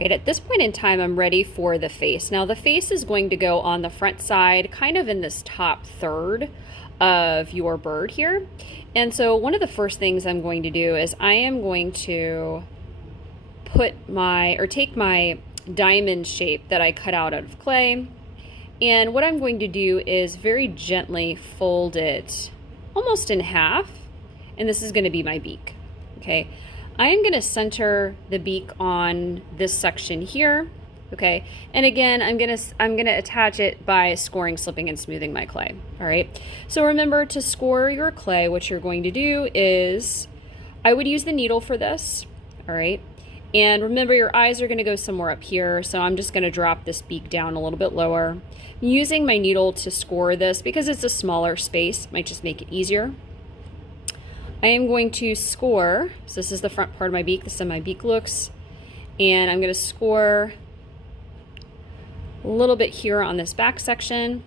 Right, at this point in time, I'm ready for the face. Now the face is going to go on the front side, kind of in this top third of your bird here. And so one of the first things I'm going to do is I am going to take my diamond shape that I cut out of clay. And what I'm going to do is very gently fold it almost in half. And this is going to be my beak. Okay. I am going to center the beak on this section here, okay? And again, I'm going to attach it by scoring, slipping, and smoothing my clay, all right? So remember, to score your clay, what you're going to do is, I would use the needle for this, all right? And remember, your eyes are going to go somewhere up here, so I'm just going to drop this beak down a little bit lower. I'm using my needle to score this because it's a smaller space, might just make it easier. I am going to score, so this is the front part of my beak, this is how my beak looks, and I'm going to score a little bit here on this back section,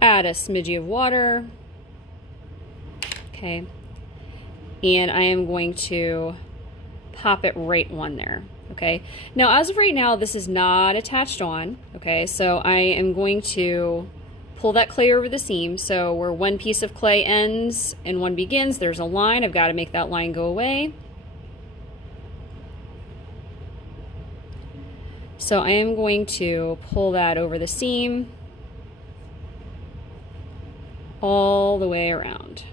add a smidgy of water, okay, and I am going to pop it right on there, okay. Now as of right now, this is not attached on, okay, so I am going to pull that clay over the seam. So where one piece of clay ends and one begins, there's a line. I've got to make that line go away. So I am going to pull that over the seam all the way around.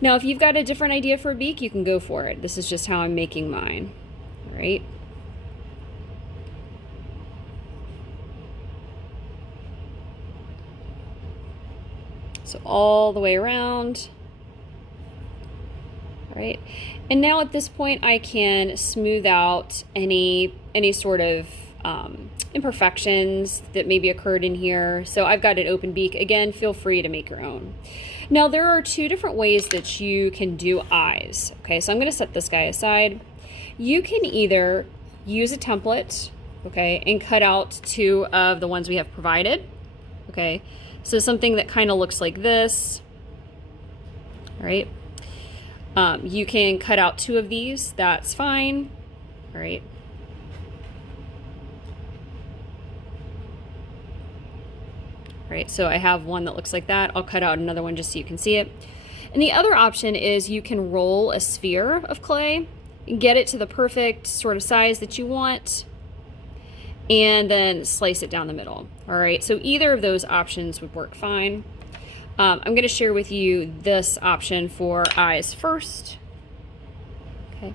Now, if you've got a different idea for a beak, you can go for it. This is just how I'm making mine, all right? So all the way around, all right? And now at this point, I can smooth out any sort of imperfections that maybe occurred in here. So I've got an open beak. Again, feel free to make your own. Now there are two different ways that you can do eyes. Okay, so I'm gonna set this guy aside. You can either use a template, okay, and cut out two of the ones we have provided, okay? So something that kind of looks like this, all right? You can cut out two of these, that's fine, all right? All right, so I have one that looks like that. I'll cut out another one just so you can see it. And the other option is you can roll a sphere of clay and get it to the perfect sort of size that you want, and then slice it down the middle. All right, so either of those options would work fine. I'm going to share with you this option for eyes first. Okay,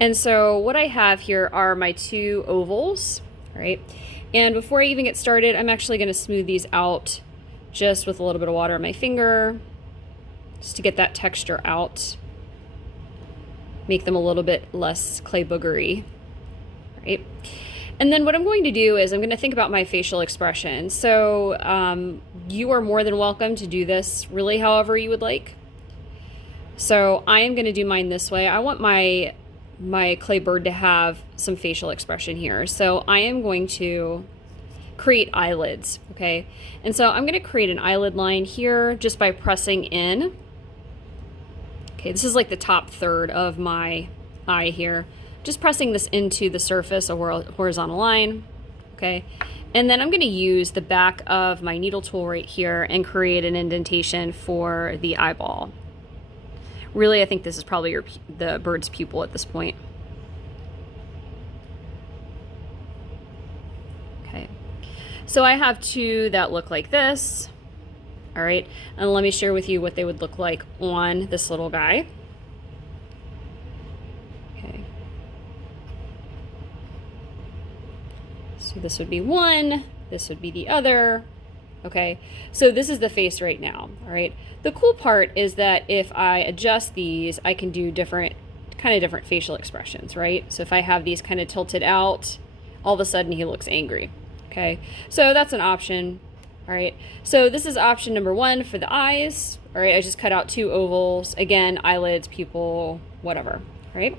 and so what I have here are my two ovals, all right? And before I even get started, I'm actually going to smooth these out just with a little bit of water on my finger, just to get that texture out, make them a little bit less clay boogery, right? And then what I'm going to do is I'm going to think about my facial expression. So you are more than welcome to do this really however you would like. So I am going to do mine this way. I want my clay bird to have some facial expression here. So I am going to create eyelids, okay? And so I'm going to create an eyelid line here just by pressing in. Okay, this is like the top third of my eye here. Just pressing this into the surface, a horizontal line, okay? And then I'm going to use the back of my needle tool right here and create an indentation for the eyeball. Really, I think this is probably the bird's pupil at this point. Okay, so I have two that look like this, all right? And let me share with you what they would look like on this little guy. So this would be one, this would be the other, okay? So this is the face right now, all right? The cool part is that if I adjust these, I can do different facial expressions, right? So if I have these kind of tilted out, all of a sudden he looks angry, okay? So that's an option, all right? So this is option number one for the eyes, all right? I just cut out two ovals, again, eyelids, pupil, whatever, all right?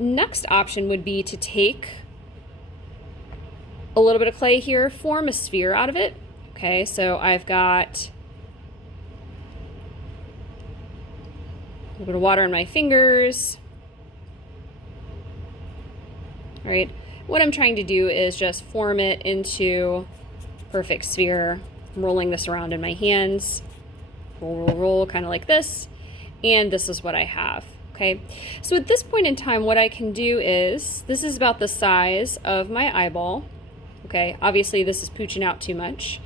Next option would be to take a little bit of clay here, form a sphere out of it. Okay, so I've got a little bit of water on my fingers. All right, what I'm trying to do is just form it into perfect sphere. I'm rolling this around in my hands. Roll, roll, roll, kind of like this. And this is what I have. Okay, so at this point in time, what I can do is, this is about the size of my eyeball. Okay, obviously this is pooching out too much.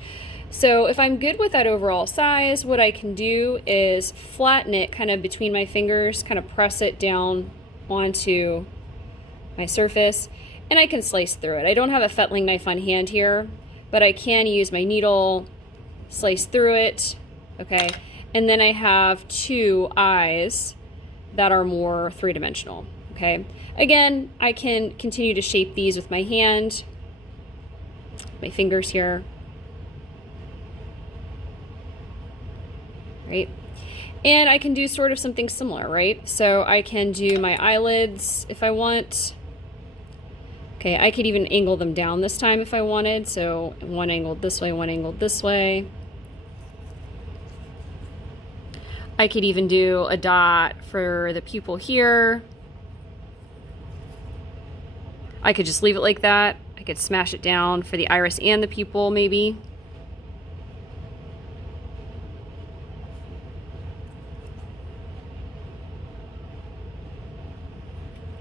So if I'm good with that overall size, what I can do is flatten it kind of between my fingers, kind of press it down onto my surface, and I can slice through it. I don't have a fettling knife on hand here, but I can use my needle, slice through it, okay? And then I have two eyes that are more three-dimensional, okay? Again, I can continue to shape these with my hand, my fingers here, right? And I can do sort of something similar, right? So I can do my eyelids if I want. Okay, I could even angle them down this time if I wanted. So one angled this way, one angled this way. I could even do a dot for the pupil here. I could just leave it like that. I could smash it down for the iris and the pupil maybe.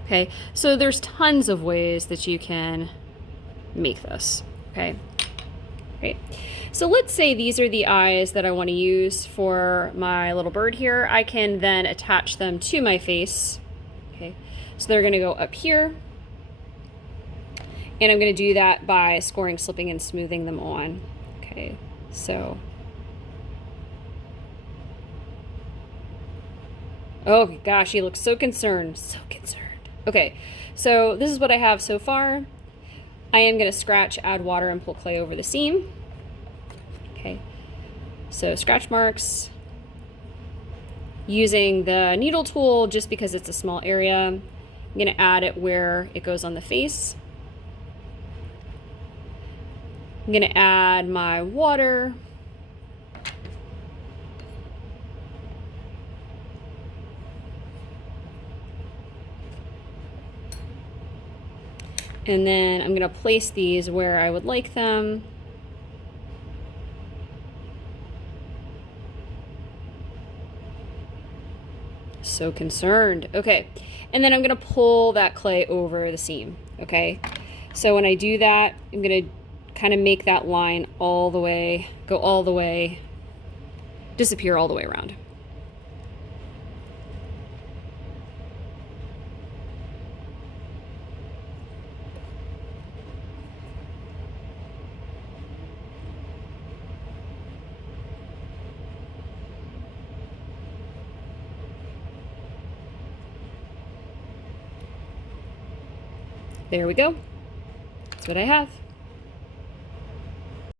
Okay, so there's tons of ways that you can make this, okay? Great. So let's say these are the eyes that I want to use for my little bird here. I can then attach them to my face, okay? So they're gonna go up here, and I'm gonna do that by scoring, slipping, and smoothing them on, okay? So, oh gosh, he looks so concerned, so concerned. Okay, so this is what I have so far. I am going to scratch, add water, and pull clay over the seam. Okay, so scratch marks. Using the needle tool, just because it's a small area, I'm going to add it where it goes on the face. I'm going to add my water. And then I'm going to place these where I would like them. So concerned. Okay. And then I'm going to pull that clay over the seam. Okay. So when I do that, I'm going to kind of make that line all the way, go all the way, disappear all the way around. There we go. That's what I have.